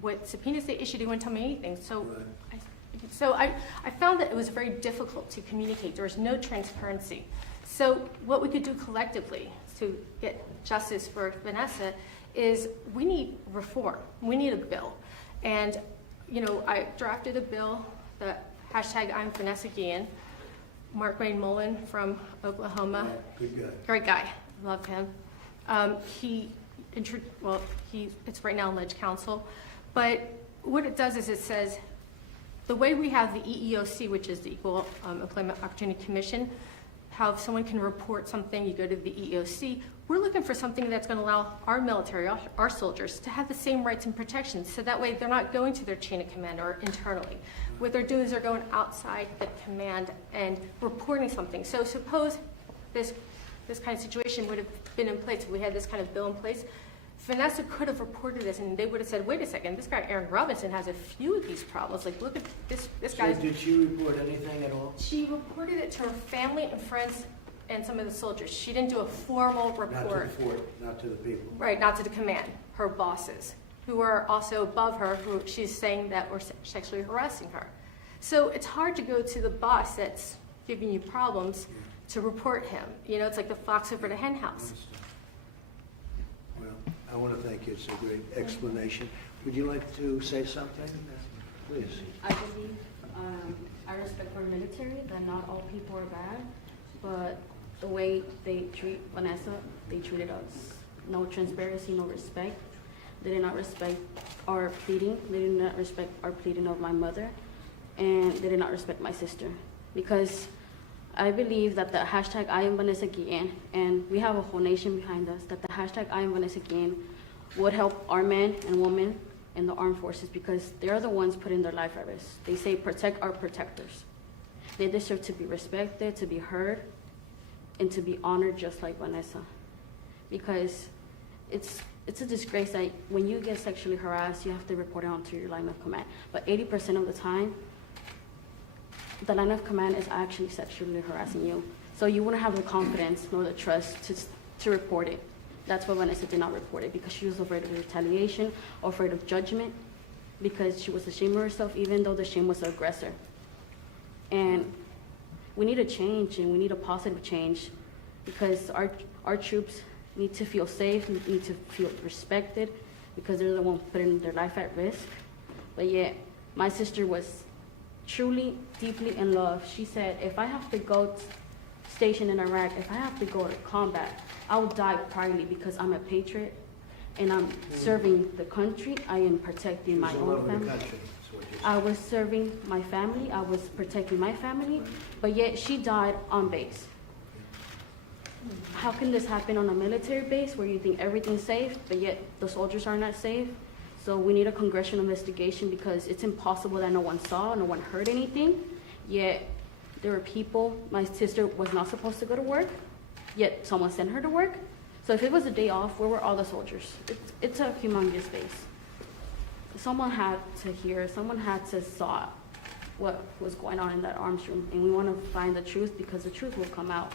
what subpoenas they issued, they wouldn't tell me anything. So, Right. I found that it was very difficult to communicate. There was no transparency. So what we could do collectively to get justice for Vanessa is we need reform. We need a bill. And, you know, I drafted a bill, the hashtag I'm Vanessa Guillen. Mark Wayne Mullen from Oklahoma. Yeah, good guy. Great guy. Love him. It's right now in Ledge Council. But what it does is it says, the way we have the EEOC, which is the Equal Employment Opportunity Commission, how if someone can report something, you go to the EEOC. We're looking for something that's going to allow our military, our soldiers, to have the same rights and protections. So that way they're not going to their chain of command or internally. What they're doing is they're going outside the command and reporting something. So suppose this kind of situation would have been in place, if we had this kind of bill in place, Vanessa could have reported this, and they would have said, wait a second, this guy Aaron Robinson has a few of these problems. Like, look at this guy. So did she report anything at all? She reported it to her family and friends and some of the soldiers. She didn't do a formal report. Not to the fort, not to the people. Right, not to the command, her bosses, who are also above her, who she's saying that were sexually harassing her. So it's hard to go to the boss that's giving you problems to report him. You know, it's like the fox over the hen house. Well, I want to thank you. It's a great explanation. Would you like to say something? Please. I believe, I respect our military, that not all people are bad, but the way they treat Vanessa, they treated us. No transparency, no respect. They did not respect our pleading. They did not respect our pleading of my mother, and they did not respect my sister. Because I believe that the hashtag I am Vanessa Guillen, and we have a whole nation behind us, that the hashtag I am Vanessa Guillen would help our men and women in the armed forces, because they're the ones putting their life at risk. They say protect our protectors. They deserve to be respected, to be heard, and to be honored just like Vanessa. Because it's a disgrace that when you get sexually harassed, you have to report it onto your line of command. But 80% of the time, the line of command is actually sexually harassing you. So you wouldn't have the confidence nor the trust to report it. That's why Vanessa did not report it, because she was afraid of retaliation, or afraid of judgment, because she was ashamed of herself, even though the shame was the aggressor. And we need a change, and we need a positive change, because our troops need to feel safe, need to feel respected, because they're the ones putting their life at risk. But yet, my sister was truly, deeply in love. She said, if I have to go station in Iraq, if I have to go to combat, I will die proudly, because I'm a patriot and I'm serving the country. I am protecting my own family. I was serving my family. I was protecting my family, but yet she died on base. How can this happen on a military base where you think everything's safe, but yet the soldiers are not safe? So we need a congressional investigation, because it's impossible that no one saw, no one heard anything. Yet there were people, my sister was not supposed to go to work, yet someone sent her to work. So if it was a day off, where were all the soldiers? It's a humongous base. Someone had to hear, someone had to saw what was going on in that arms room. And we want to find the truth, because the truth will come out.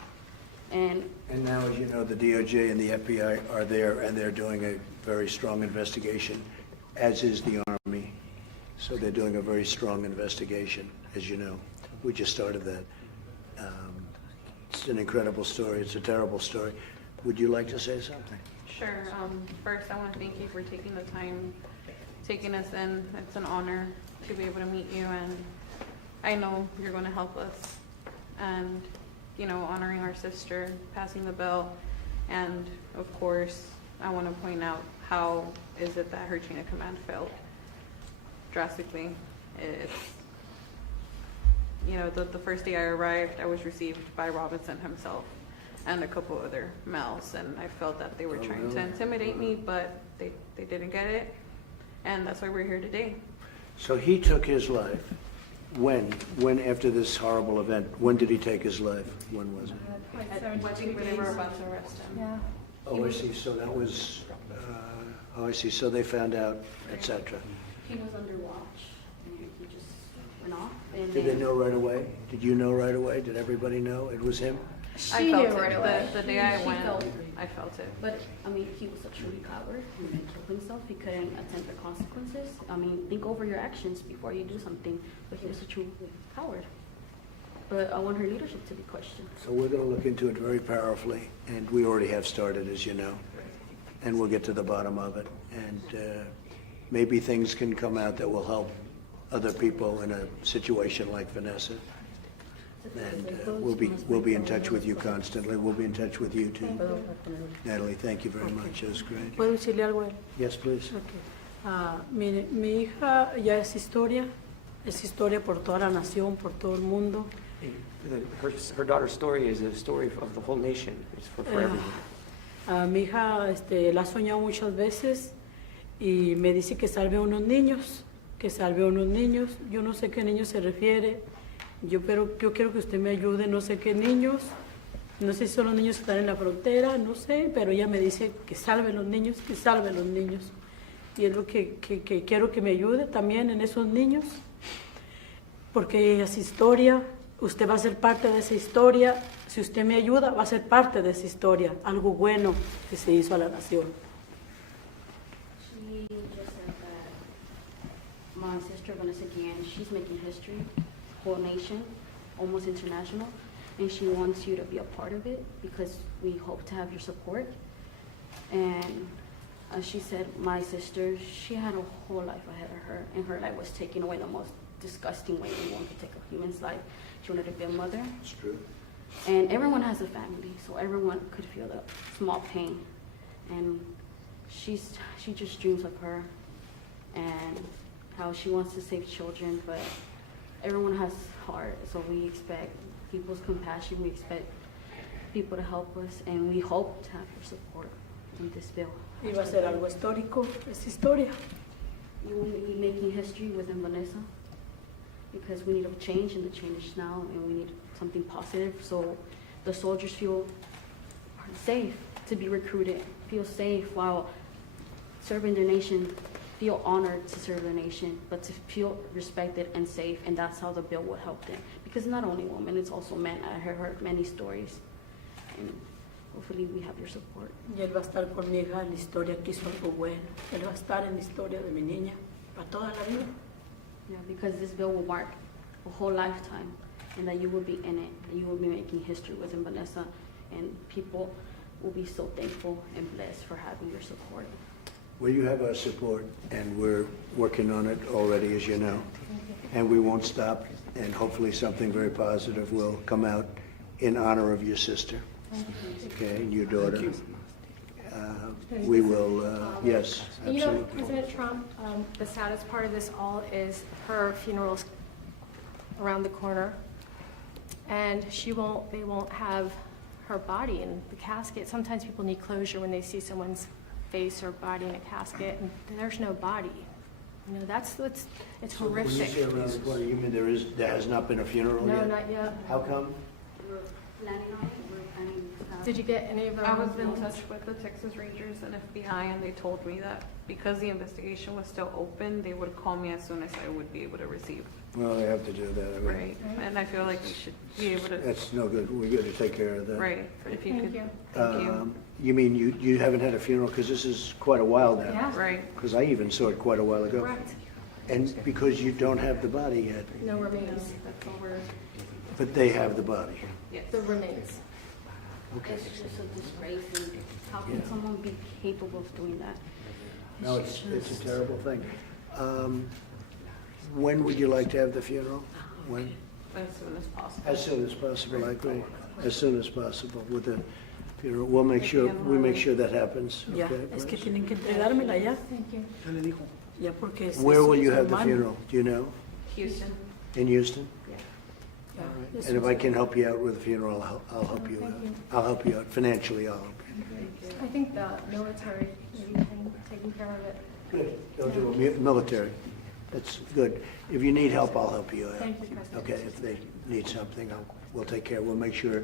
And now, as you know, the DOJ and the FBI are there, and they're doing a very strong investigation, as is the Army. So they're doing a very strong investigation, as you know. We just started that. It's an incredible story. It's a terrible story. Would you like to say something? Sure. First, I want to thank you for taking the time, taking us in. It's an honor to be able to meet you, and I know you're going to help us. And, you know, honoring our sister, passing the bill, and of course, I want to point out how is it that her chain of command failed drastically. It's, you know, the first day I arrived, I was received by Robinson himself and a couple other males, and I felt that they were trying to intimidate me, but they didn't get it, and that's why we're here today. So he took his life. When after this horrible event, when did he take his life? When was it? I think when they were about to arrest him. Yeah. Oh, I see. So that was, I see. So they found out, etc. he was under watch, and he just went off. And Did they know right away? Did you know right away? Did everybody know it was him? She knew right it. away. The day I She went, felt- I felt it. But, I mean, he was a truly coward. He killed himself. He couldn't attempt the consequences. I mean, think over your actions before you do something. But he was a true coward. But I want her leadership to be questioned. So we're going to look into it very powerfully, and we already have started, as you know, and we'll get to the bottom of it. And maybe things can come out that will help other people in a situation like Vanessa. And we'll be in touch with you constantly. We'll be in touch with you too. Natalie, thank you very much. That was great. ¿Puedo decirle algo a él? Yes, please. Mire, mi hija ya es historia por toda la nación, por todo el mundo. Her daughter's story is a story of the whole nation. It's for everyone. Mi hija la ha soñado muchas veces y me dice que salve a unos niños, que salve a unos niños. Yo no sé qué niños se refiere. Yo quiero que usted me ayude, no sé qué niños. No sé si son los niños que están en la frontera, no sé, pero ella me dice que salve a los niños, que salve a los niños. Y es lo que quiero que me ayude también en esos niños, porque es historia. Usted va a ser parte de esa historia. Si usted me ayuda, va a ser parte de esa historia. Algo bueno que se hizo a la nación. She just said that my sister Vanessa Guillen, she's making history, whole nation, almost international, and she wants you to be a part of it because we hope to have your support. And as she said, my sister, she had a whole life ahead of her, and her life was taken away the most disgusting way anyone could take a human's life. She wanted to be a mother. It's true. And everyone has a family, so everyone could feel the small pain. And she just dreams of her and how she wants to save children, but everyone has heart, so we expect people's compassion, we expect people to help us, and we hope to have your support in this bill. Y va a ser algo histórico, es historia. You will be making history within Vanessa because we need a change, and the change is now, and we need something positive so the soldiers feel safe to be recruited, feel safe while serving their nation, feel honored to serve their nation, but to feel respected and safe, and that's how the bill will help them. Because not only women, it's also men. I have heard many stories, and hopefully we have your support. Y él va a estar con mi hija en la historia que hizo algo bueno. Él va a estar en la historia de mi niña para toda la vida. Yeah, because this bill will mark a whole lifetime, and that you will be in it, and you will be making history within Vanessa, and people will be so thankful and blessed for having your support. Well, you have our support, and we're working on it already, as you know, and we won't stop, and hopefully something very positive will come out in honor of your sister, okay, and your daughter. We will, yes, You know, absolutely. President Trump, the saddest part of this all is her funeral's around the corner, and they won't have her body in the casket. Sometimes people need closure when they see someone's face or body in a casket, and there's no body. You know, it's So when you horrific. say around the corner, you mean there has not been a funeral yet? No, not yet. How come? We're planning on it, we're planning to have. Did you get any of I was those? in touch with the Texas Rangers and FBI, and they told me that because the investigation was still open, they would call me as soon as I would be able to receive. Well, they have to do that. I mean, Right, and I feel like we should be able to, That's no good. We got to take care of that. right, if you Thank could. you. Thank you. You mean you haven't had a funeral, because this is quite a while now? Yeah. Right, Because I even saw it quite a while ago. Correct. And because you don't have the body yet, No remains. that's all we're, but they have the body. yes. The remains. Okay. It's just a disgrace, and how can Yeah. someone be capable of doing that? No, it's a terrible thing. When would you like to have the funeral? When? As soon as possible. As soon as possible, I agree. As soon as possible with the funeral. We make sure that happens, Ya, okay? es que tienen que entregármela ya. Thank you. Ya porque es Where will es you su have the hermano. funeral? Do you know? Houston, In Houston? yeah. Ya, All right. es And if su- I can help you out with the funeral, I'll help you out. I'll help you out financially, I'll help you. I think the military maybe taking care of it. Good. They'll do a military. That's good. If you need help, I'll help you out. Thank you, President. Okay, if they need something, we'll take care. We'll make sure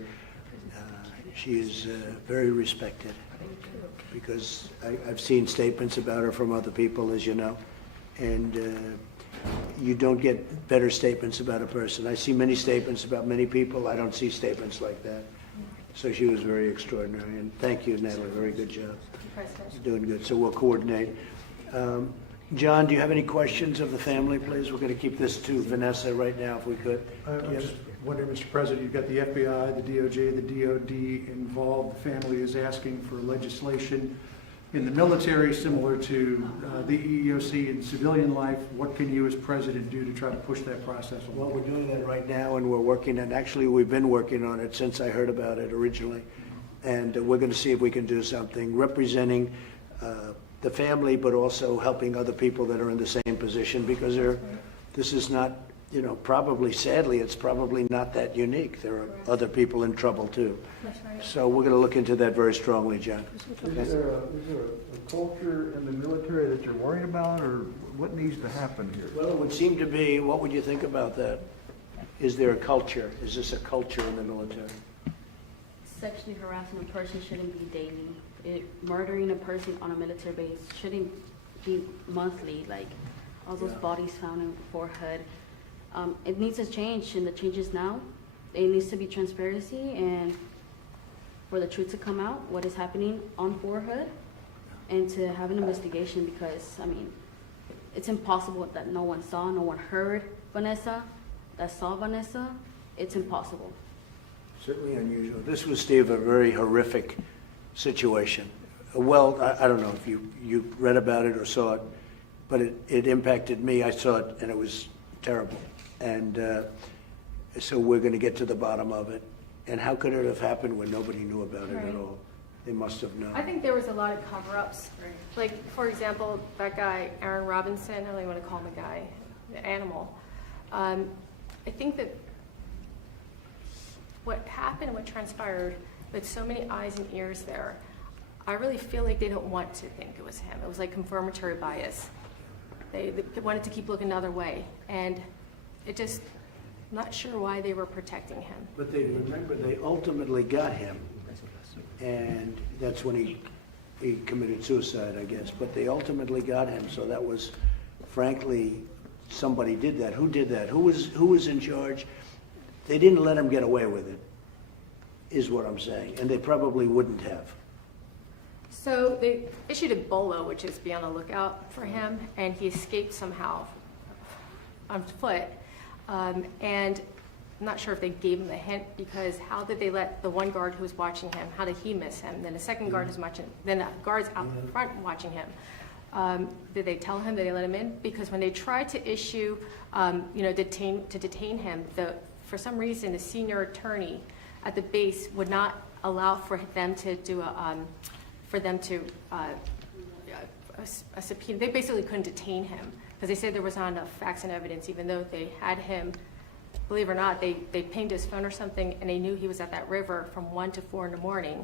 she is very respected. Because I've seen statements about her from other people, as you know, and you don't get better statements about a person. I see many statements about many people. I don't see statements like that. So she was very extraordinary, and thank you, Natalie, very good job. President. You're doing good, so we'll coordinate. John, do you have any questions of the family, please? We're going to keep this to Vanessa right now, if we could. I'm Yes. just wondering, Mr. President, you've got the FBI, the DOJ, the DOD involved. The family is asking for legislation in the military similar to the EEOC in civilian life. What can you as president do to try to push that process Well, along? we're doing that right now, and we're working, and actually, we've been working on it since I heard about it originally. And we're going to see if we can do something representing the family, but also helping other people that are in the same position, because this is not, probably, sadly, it's probably not that unique. There are other people in trouble, too. That's right. So we're going to look into that very strongly, John. Is there a culture in the military that you're worried about, or what needs to happen here? Well, it would seem to be, what would you think about that? Is there a culture? Is this a culture in the military? Sexually harassing a person shouldn't be daily. Murdering a person on a military base shouldn't be monthly, like all those bodies found in the forehead. It needs to change, and the change is now. It needs to be transparency and for the truth to come out, what is happening on forehead, and to have an investigation, because, it's impossible that no one saw, no one heard Vanessa, that saw Vanessa. It's impossible. Certainly unusual. This was, Steve, a very horrific situation. Well, I don't know if you read about it or saw it, but it impacted me. I saw it, and it was terrible. And so we're going to get to the bottom of it. And how could it have happened when nobody knew about it at Right. all? They must have known. I think there was a lot of cover-ups. Like, for example, that guy, Aaron Robinson, I don't even want to call him a guy, the animal. I think that what happened, what transpired, with so many eyes and ears there, I really feel like they don't want to think it was him. It was like confirmatory bias. They wanted to keep looking the other way. And it just, not sure why they were protecting him. But they ultimately got him. And that's when he committed suicide, I guess. But they ultimately got him, so that was, frankly, somebody did that. Who did that? Who was in charge? They didn't let him get away with it, is what I'm saying. And they probably wouldn't have. So they issued a bolo, which is be on the lookout for him, and he escaped somehow on foot. And I'm not sure if they gave him the hint, because how did they let the one guard who was watching him, how did he miss him? Then the second guard is watching, then the guard's out front watching him. Did they tell him that they let him in? Because when they tried to issue, detain him, for some reason, the senior attorney at the base would not allow for them to do a subpoena. They basically couldn't detain him because they said there was not enough facts and evidence, even though they had him. Believe it or not, they pinged his phone or something, and they knew he was at that river from 1 to 4 in the morning.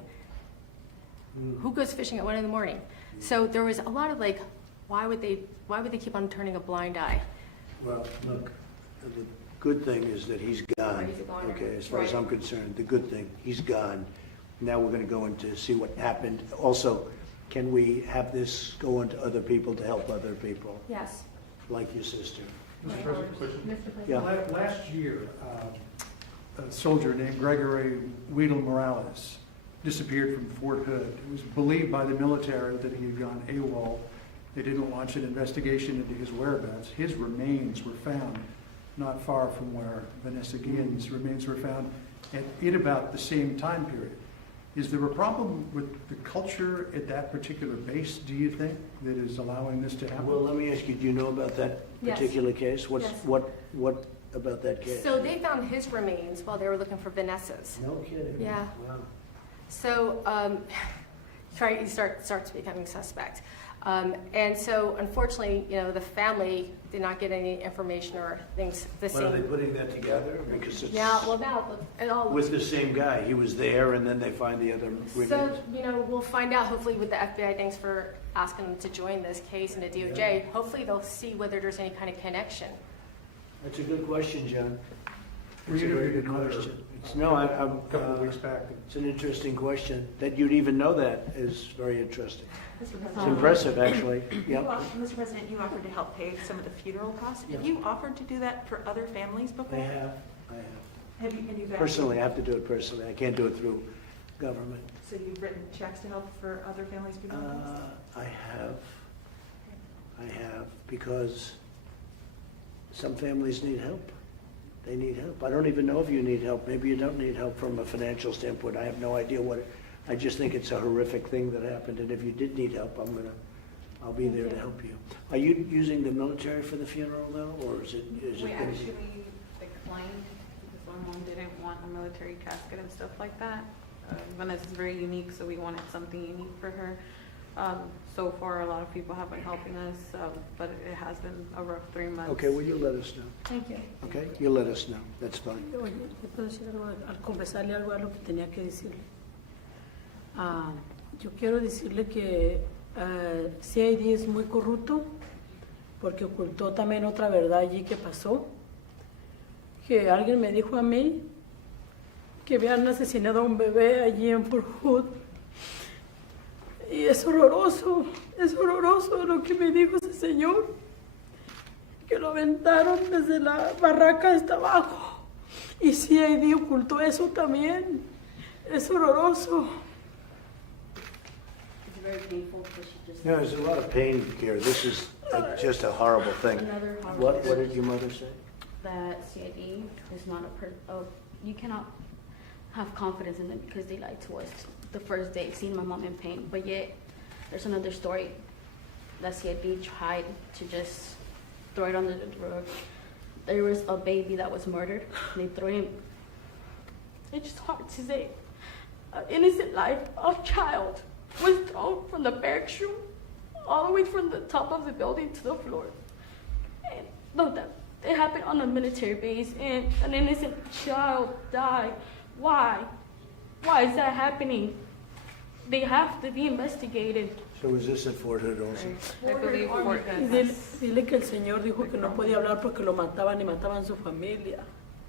Who goes fishing at 1 in the morning? So there was a lot of like, why would they keep on turning a blind eye? Well, look, the good thing is that he's gone. He's gone. Okay, as far as Right. I'm concerned, the good thing, he's gone. Now we're going to go into see what happened. Also, can we have this go on to other people to help other people, Yes. like your sister? Mr. President, question. Yeah. Last year, a soldier named Gregory Weedle Morales disappeared from Fort Hood. It was believed by the military that he had gone AWOL. They didn't launch an investigation into his whereabouts. His remains were found not far from where Vanessa Guillen's remains were found at about the same time period. Is there a problem with the culture at that particular base, do you think, that is allowing this to happen? Well, let me ask you, do you know about that Yes. particular case? Yes. What about that case? So they found his remains while they were looking for Vanessa's. No kidding. Yeah. Wow. So, he starts becoming suspect. And so, unfortunately, the family did not get any information or things the Well, are they same. putting that together? Because it's Yeah, well, now, it all with the same guy. He was there, and then they find the other remains. So, we'll find out hopefully with the FBI. Thanks for asking them to join this case and the DOJ. Hopefully they'll see whether there's any kind of connection. That's a good question, John. We It's a very interviewed good another question. No, a couple of weeks back. It's an interesting question. That you'd even know that is very interesting. Mr. It's President, impressive, actually. you Yeah. Mr. President, you offered to help pay some of the funeral costs. Have you offered to do that for other families I before? have. Have you guys? Personally, I have to do it personally. I can't do it through government. So you've written checks to help for other families being homeless? I have, because some families need help. They need help. I don't even know if you need help. Maybe you don't need help from a financial standpoint. I have no idea I just think it's a horrific thing that happened, and if you did need help, I'll be there to help you. Are you using the military for the funeral though, or is it We gonna be? actually declined because my mom didn't want a military casket and stuff like that. Vanessa's very unique, so we wanted something unique for her. So far, a lot of people have been helping us, but it has been a rough 3 months. Okay, well, you let us know, Thank you. okay? You let us know, that's fine. Oye, ¿le puedo decir algo? Al confesarle algo a lo que tenía que decirle. Yo quiero decirle que CID es muy corrupto porque ocultó también otra verdad allí que pasó. Que alguien me dijo a mí que habían asesinado a un bebé allí en Fort Hood. Y es horroroso lo que me dijo ese señor. Que lo aventaron desde la barraca hasta abajo. Y CID ocultó eso también. Es horroroso. It's very painful because she just. No, there's a lot of pain here. This is just a horrible thing. Another horrible What thing. did your mother say? That CID is not you cannot have confidence in them because they lied to us the first day, seeing my mom in pain. But yet, there's another story that CID tried to just throw it under the rug. There was a baby that was murdered. They threw him. It's just hard to say. An innocent life, a child, was thrown from the barracks room all the way from the top of the building to the floor. And look, it happened on a military base, and an innocent child died. Why? Why is that happening? They have to be investigated. So was this at Fort Hood also? I believe Fort Hood. Dile que el Señor dijo que no podía hablar porque lo mataban y mataban su familia.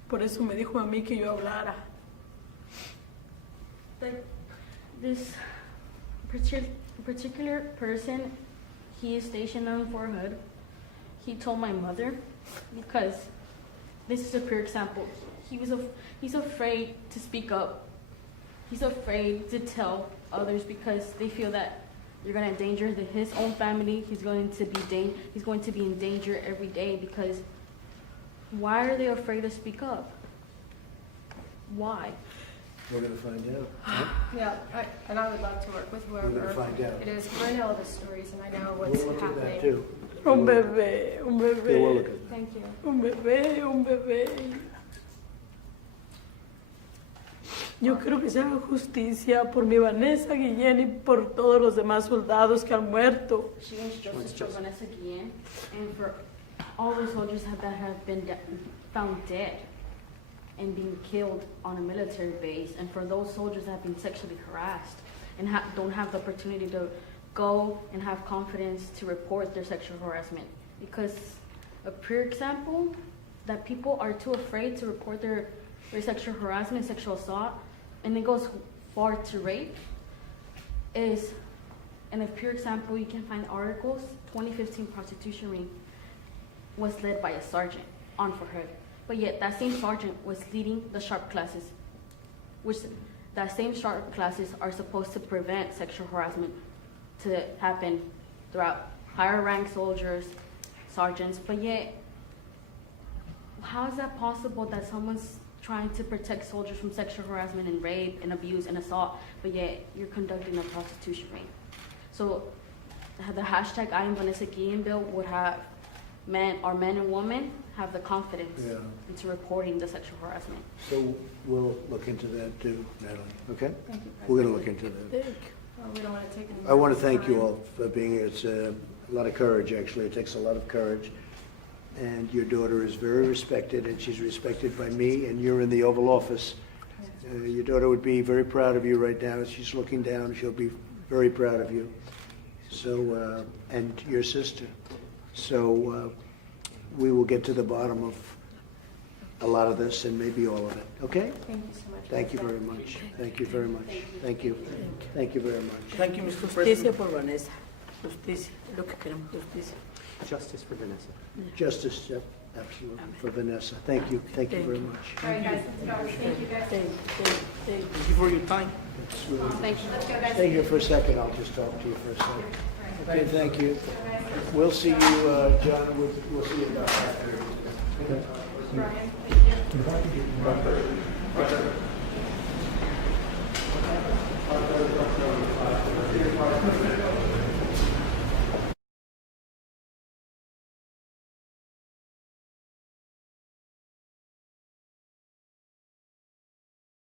Por eso me dijo a mí que yo hablara. This particular person, he is stationed on Fort Hood. He told my mother, because this is a pure example. He's afraid to speak up. He's afraid to tell others because they feel that you're going to endanger his own family. He's going to be in danger every day because why are they afraid to speak up? Why? We're gonna find out. Yeah, and I would love to work with whoever We're gonna find out. it is, 'cause I know all the stories and I know what's We'll look at that happening. too. Un bebé, un Yeah, we'll bebé, look at that. Thank you. un bebé, un bebé. Yo quiero que se haga justicia por mi Vanessa Guillen y por todos los demás soldados que han muerto. She wants justice for Vanessa Guillen and for all the soldiers that have been found dead and being killed on a military base, and for those soldiers that have been sexually harassed and don't have the opportunity to go and have confidence to report their sexual harassment. Because a pure example that people are too afraid to report their sexual harassment, sexual assault, and it goes far to rape, is, and a pure example, you can find articles, 2015 prostitution ring was led by a sergeant on Fort Hood. But yet that same sergeant was leading the sharp classes, which that same sharp classes are supposed to prevent sexual harassment to happen throughout higher ranked soldiers, sergeants. But yet, how is that possible that someone's trying to protect soldiers from sexual harassment and rape and abuse and assault, but yet you're conducting a prostitution ring? So the hashtag I am Vanessa Guillen bill would have men and women have the confidence Yeah. into reporting the sexual harassment. So we'll look into that too, Natalie, okay? Thank you, We're gonna look into that. Thank you. Well, we don't want to take any I want to more thank you time. all for being here. It's a lot of courage, actually. It takes a lot of courage. And your daughter is very respected, and she's respected by me, and you're in the Oval Office. Your daughter would be very proud of you right now. She's looking down. She'll be very proud of you. So, and your sister. So we will get to the bottom of a lot of this and maybe all of it, okay? Thank you so much. Thank you very much. Thank you very much. Thank you. Thank you very much. Thank you, Mr. Justicia President. por Vanessa. Justicia, lo que queremos, justicia. Justice for Vanessa. Justice, yep, absolutely, for Vanessa. Thank you very much. All right, guys, let's go. Thank you, guys. Thank Thank you for your time. Thank you. Let's go, guys. Stay here for a second, I'll just talk to you for a second. Okay, thank you. We'll see you, John, we'll see you about after. Brian, thank you.